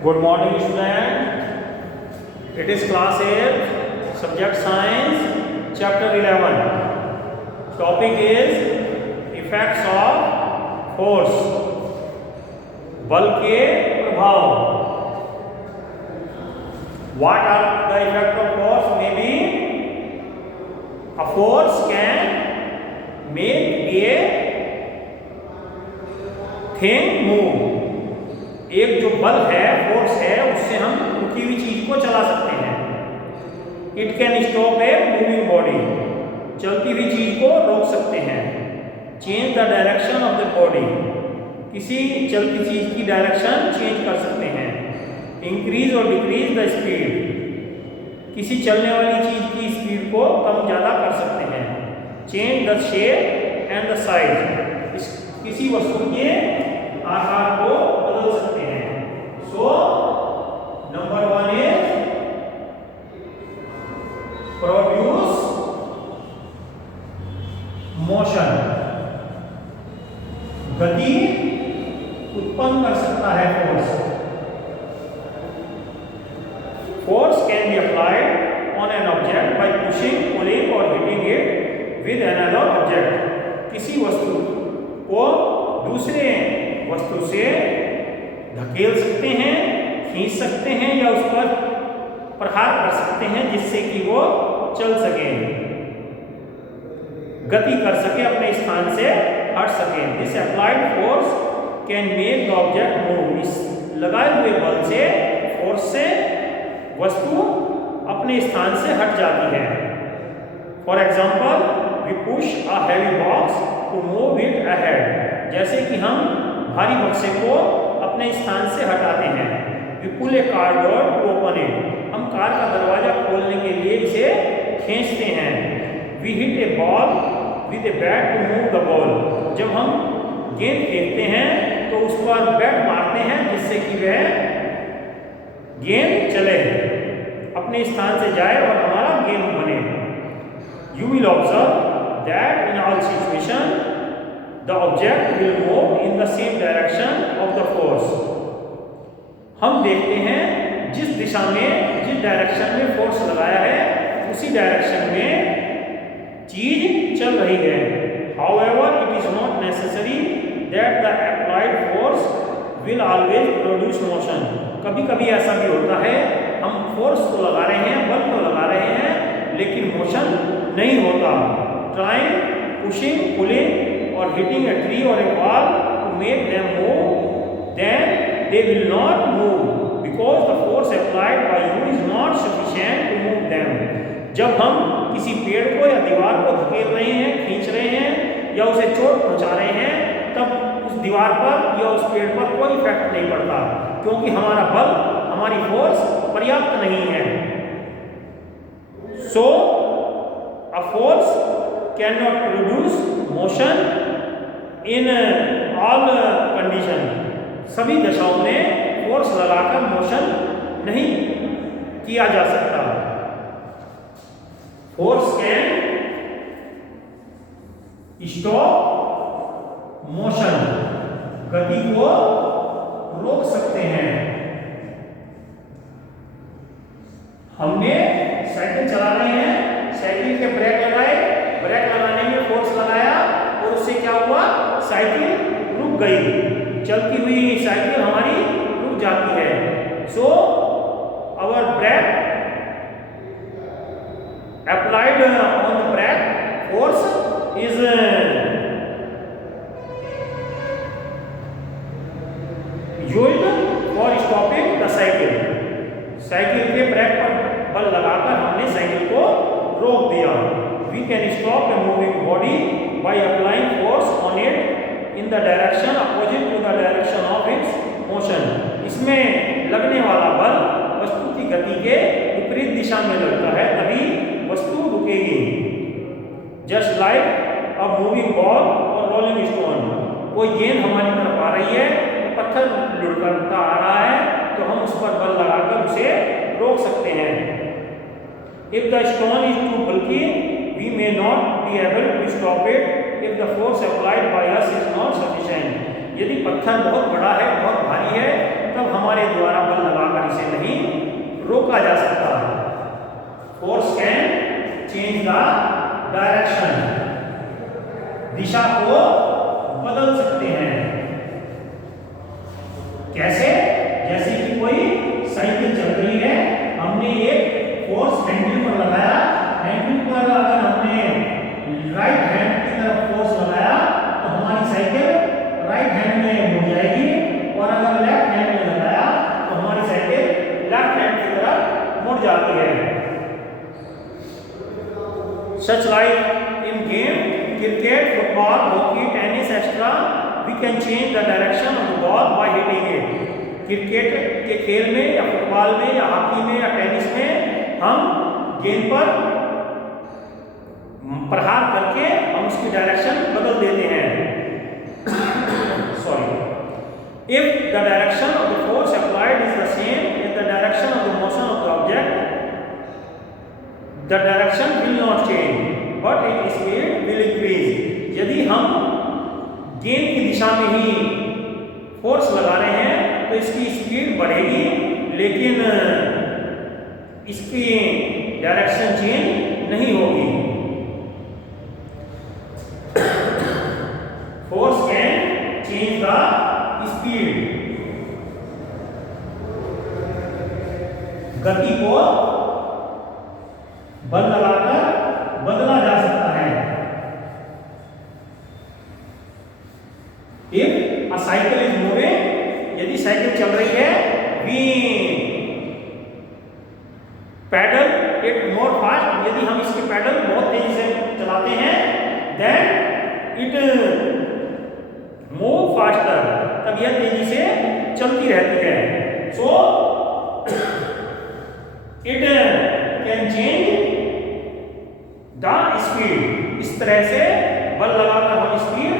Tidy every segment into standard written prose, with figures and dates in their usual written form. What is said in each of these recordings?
Good morning, student. It is class 8, subject science, chapter 11. Topic is effects of force. बल के प्रभाव. What are the effects of force? Maybe a force can make a thing move. एक जो बल है, force है, उससे हम रुकी हुई चीज को चला सकते हैं. It can stop a moving body. चलती हुई चीज को रोक सकते हैं. Change the direction of the body. किसी चलती चीज की डायरेक्शन चेंज कर सकते हैं. इंक्रीज और डिक्रीज द स्पीड. किसी चलने वाली चीज की स्पीड को कम ज्यादा कर सकते हैं. Change the shape and the size. किसी वस्तु के आकार को बदल सकते हैं. So number 1 is produce motion. गति उत्पन्न कर सकता है force. Force can be applied on an object by pushing, pulling और hitting it with another object. किसी वस्तु को दूसरे वस्तु से धकेल सकते हैं, खींच सकते हैं या उस पर प्रहार कर सकते हैं जिससे कि वो चल सके, गति कर सके, अपने स्थान से हट सके. This applied force can make the object move. इस लगाए हुए बल से, फोर्स से वस्तु अपने स्थान से हट जाती है. For example, we push a heavy box to move it ahead. जैसे कि हम भारी बक्से को अपने स्थान से हटाते हैं. We pull a car door to open it. हम कार का दरवाजा खोलने के लिए इसे खींचते हैं. We hit a ball with a bat to move the ball. जब हम गेंद फेंकते हैं तो उस पर बैट मारते हैं जिससे कि वह गेंद चले, अपने स्थान से जाए और हमारा गेम बने. You will observe that in all situation the object will move in the same direction of the force. हम देखते हैं जिस दिशा में, जिस डायरेक्शन में फोर्स लगाया है, उसी डायरेक्शन में चीज चल रही है. However, it is not necessary that the applied force will always produce motion. कभी-कभी ऐसा भी होता है, हम फोर्स तो लगा रहे हैं, बल तो लगा रहे हैं, लेकिन मोशन नहीं होता. Trying, pushing, pulling or hitting a tree or a wall to make them move, then they will not move because the force applied by you is not sufficient to move them. जब हम किसी पेड़ को या दीवार को धकेल रहे हैं, खींच रहे हैं या उसे चोट पहुंचा रहे हैं, तब उस दीवार पर या उस पेड़ पर कोई इफेक्ट नहीं पड़ता क्योंकि हमारा बल, हमारी फोर्स पर्याप्त नहीं है. So a force cannot produce motion in all condition. सभी दशाओं में फोर्स लगाकर मोशन नहीं किया जा सकता. Force can stop motion. गति को रोक सकते हैं. हमने साइकिल चला रहे हैं, साइकिल के ब्रेक लगाए, ब्रेक लगाने में फोर्स लगाया और उससे क्या हुआ, साइकिल रुक गई. चलती हुई साइकिल हमारी रुक जाती है. So our brake applied on the brake force is used for stopping the cycle. Cycle के ब्रेक पर बल लगाकर हमने साइकिल को रोक दिया. We can stop a moving body by applying force on it in the direction opposite to the direction of its motion. इसमें लगने वाला बल वस्तु की गति के विपरीत दिशा में लगता है, तभी वस्तु रुकेगी. Just like a moving ball or rolling stone. कोई गेंद हमारी तरफ आ रही है, तो पत्थर लुढ़कता आ रहा है, तो हम उस पर बल लगाकर उसे रोक सकते हैं. If the stone is too bulky, we may not be able to stop it if the force applied by us is not sufficient. यदि पत्थर बहुत बड़ा है, बहुत भारी है, तब हमारे द्वारा बल रोका जा सकता है। Force can change the direction, दिशा को बदल सकते हैं। कैसे? जैसे कि कोई साइकिल चल रही है, हमने एक फोर्स हैंडल पर लगाया, हैंडल पर अगर हमने राइट हैंड की तरफ फोर्स लगाया तो हमारी साइकिल राइट हैंड में मुड़ जाएगी, और अगर लेफ्ट हैंड में लगाया तो हमारी साइकिल लेफ्ट हैंड की तरफ मुड़ जाती है। Such like in game, cricket, football, hockey, tennis, etc., we can change the direction of the ball by hitting it. Cricket के खेल में या फुटबॉल में या हॉकी में या टेनिस में हम गेंद पर प्रहार करके हम उसकी डायरेक्शन बदल देते हैं। Sorry, if the direction of the force applied is the same in the direction of the motion of the object, the direction will not change but it speed will increase. यदि हम गेंद की दिशा में ही force लगा रहे हैं तो इसकी स्पीड बढ़ेगी, लेकिन इसकी डायरेक्शन चेंज नहीं होगी। Force can change the speed, गति को बल लगाकर बदला जा सकता है। If a cycle is moving, यदि साइकिल चल रही है, we pedal it more fast, यदि हम इसके पैडल बहुत तेजी से चलाते हैं, देन इट मूव फास्टर, तब यह तेजी से चलती रहती है। So it can change the speed, इस तरह से बल लगाकर हम स्पीड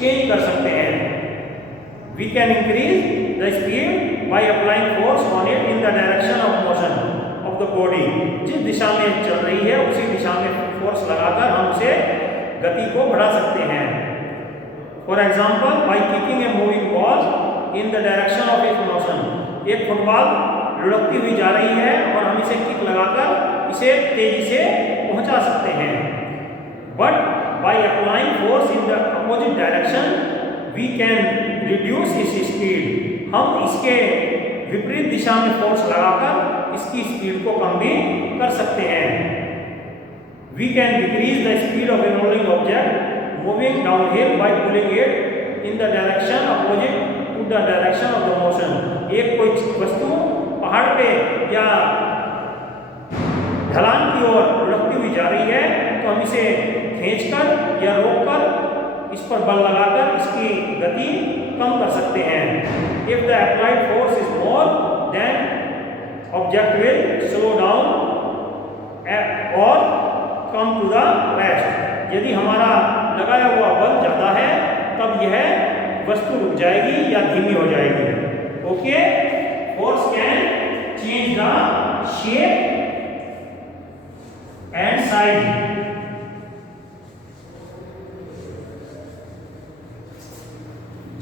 चेंज कर सकते हैं। We can increase the speed by applying force on it in the direction of motion of the body. जिस दिशा में चल रही है उसी दिशा में फोर्स लगाकर हम उसे गति को बढ़ा सकते हैं। For example, by kicking a moving ball in the direction of its motion. एक फुटबॉल लुढ़कती हुई जा रही है और हम इसे किक लगाकर इसे तेजी से पहुंचा सकते हैं। But by applying force in the opposite direction, we can reduce its speed. हम इसके विपरीत दिशा में फोर्स लगाकर इसकी स्पीड को कम भी कर सकते हैं। We can decrease the speed of a rolling object moving downhill by pulling it in the direction opposite to the direction of the motion. एक कोई वस्तु पहाड़ पे या ढलान की ओर लुढ़कती हुई जा रही है तो हम इसे खींचकर या रोककर इस पर बल लगाकर इसकी गति कम कर सकते हैं। If the applied force is more, then object will slow down or come to the rest. यदि हमारा लगाया हुआ बल ज्यादा है तब यह वस्तु रुक जाएगी या धीमी हो जाएगी। Okay, force can change the shape and size.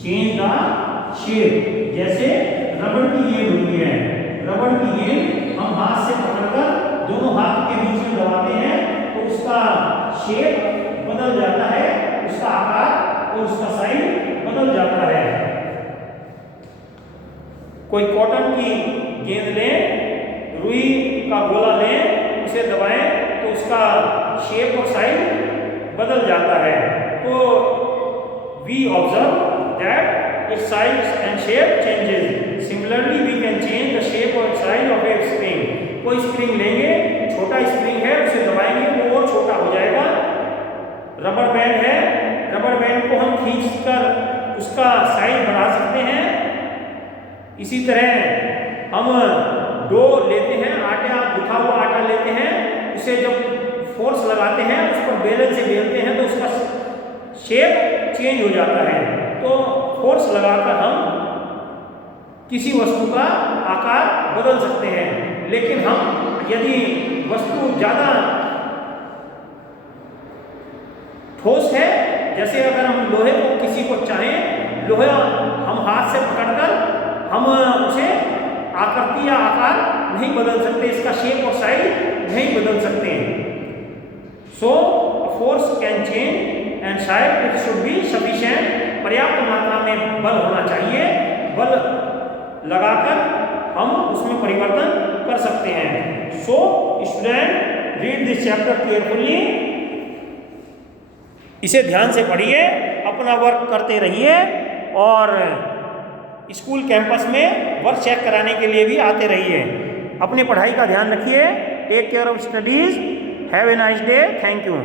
Change the shape, जैसे रबड़ की गेंद होती है, रबड़ की गेंद हम हाथ से पकड़कर दोनों हाथ के बीच में दबाते हैं तो उसका शेप बदल जाता है, उसका आकार और उसका साइज बदल जाता है। कोई कॉटन की गेंद लें, रुई का गोला लें, उसे दबाएं तो उसका शेप और साइज बदल जाता है। तो we observe that its size and shape changes. Similarly, we can change the shape or size of a spring. कोई स्प्रिंग लेंगे, छोटा स्प्रिंग है, उसे दबाएंगे तो और छोटा हो जाएगा। रबर बैंड है, रबर बैंड को हम खींचकर उसका साइज बढ़ा सकते हैं। इसी तरह हम डो लेते हैं, आटा, गुथा हुआ आटा लेते हैं, उसे जब फोर्स लगाते हैं उस पर बेलन से बेलते हैं तो उसका शेप चेंज हो जाता है। तो फोर्स लगाकर हम किसी वस्तु का आकार बदल सकते हैं, लेकिन हम यदि वस्तु ज़्यादा ठोस है, जैसे अगर हम लोहे को किसी को चाहें, लोहा हम हाथ से पकड़कर हम उसे आकृति या आकार नहीं बदल सकते, इसका शेप और साइज नहीं बदल सकते हैं। So force can change and size it should be sufficient, पर्याप्त मात्रा में बल होना चाहिए, बल लगाकर हम उसमें परिवर्तन कर सकते हैं। So student read this chapter carefully, इसे ध्यान से पढ़िए, अपना वर्क करते रहिए और स्कूल कैंपस में वर्क चेक कराने के लिए भी आते रहिए। अपनी पढ़ाई का ध्यान रखिए। Take care of studies. Have a nice day. Thank you.